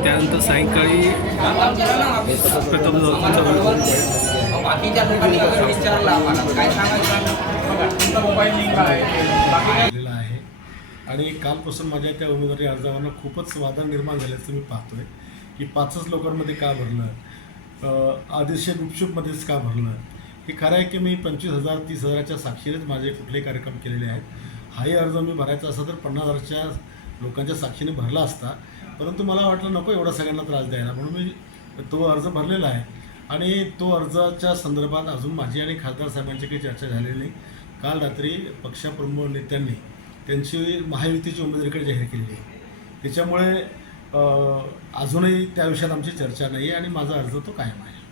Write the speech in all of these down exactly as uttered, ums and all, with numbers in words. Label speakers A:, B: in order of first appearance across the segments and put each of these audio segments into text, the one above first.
A: आणि त्यानंतर सायंकाळी प्रताप जाधवचा
B: आलेला आहे. आणि कालपासून माझ्या त्या उमेदवारी अर्जावरनं खूपच वादळ निर्माण झाल्याचं मी पाहतोय की पाचच लोकांमध्ये का भरलं, आदिशय गुपचूपमध्येच का भरलं. हे खरं आहे की मी पंचवीस हजार तीस हजाराच्या साक्षीनेच माझे कुठलेही कार्यक्रम केलेले आहेत. हाही अर्ज मी भरायचा असता तर पन्नास हजारच्या लोकांच्या साक्षीने भरला असता, परंतु मला वाटलं नको एवढा सगळ्यांना त्रास द्यायला, म्हणून मी तो अर्ज भरलेला आहे. आणि तो अर्जाच्या संदर्भात अजून माझी आणि खासदार साहेबांची काही चर्चा झालेली नाही. काल रात्री पक्षप्रमुख नेत्यांनी त्यांची महायुतीची उमेदवारीकडे जाहीर केलेली आहे. त्याच्यामुळे अजूनही त्या विषयात आमची चर्चा नाही आहे आणि माझा अर्ज तो कायम आहे.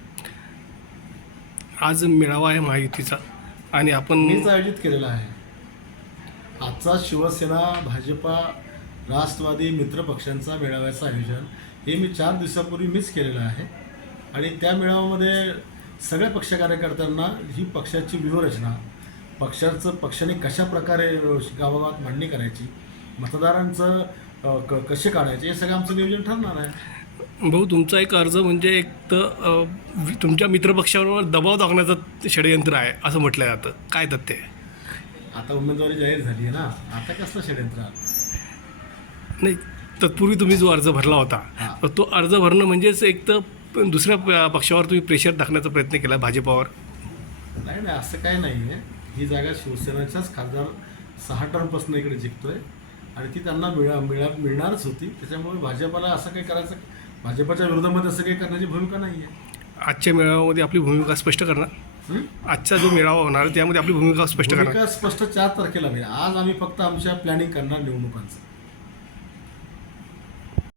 A: आज मेळावा आहे महायुतीचा आणि आपण
B: मीच आयोजित केलेला आहे. आजचा शिवसेना भाजपा राष्ट्रवादी मित्र पक्षांचा मेळाव्याचं आयोजन हे मी चार दिवसापूर्वी मीच केलेलं आहे. आणि त्या मेळाव्यामध्ये सगळ्या पक्ष कार्यकर्त्यांना ही पक्षाची व्यूहरचना, पक्षाचं पक्षाने कशा प्रकारे गावागावात मांडणी करायची, मतदारांचं क कसे काढायचे, हे सगळं आमचं नियोजन ठरणार आहे.
A: भाऊ, तुमचा एक अर्ज म्हणजे एक तर तुमच्या मित्रपक्षावर दबाव टाकण्याचं षडयंत्र आहे असं म्हटलं जातं. काय तथ्य आहे?
B: आता उमेदवारी जाहीर झाली आहे ना, आता कसलं षडयंत्र?
A: नाही, तत्पूर्वी तुम्ही जो अर्ज भरला होता तर तो अर्ज भरणं म्हणजेच एक तर दुसऱ्या पक्षावर तुम्ही प्रेशर टाकण्याचा प्रयत्न केला भाजपावर.
B: नाही नाही, असं काही नाही आहे. ही जागा शिवसेनेच्याच खासदार सहा टर्मपासून इकडे जिंकतोय आणि ती त्यांना मिळा मिळा मिळणारच होती. त्याच्यामुळे भाजपाला असं काही करायचं, भाजपाच्या विरोधामध्ये असं काही करण्याची भूमिका नाही आहे.
A: आजच्या मेळाव्यामध्ये आपली भूमिका स्पष्ट करणार. आजचा जो मेळावा होणार त्यामध्ये आपली भूमिका स्पष्ट करणार.
B: भूमिका स्पष्ट चार तारखेला नाही. आज आम्ही फक्त आमच्या प्लॅनिंग करणार निवडणुकांचं.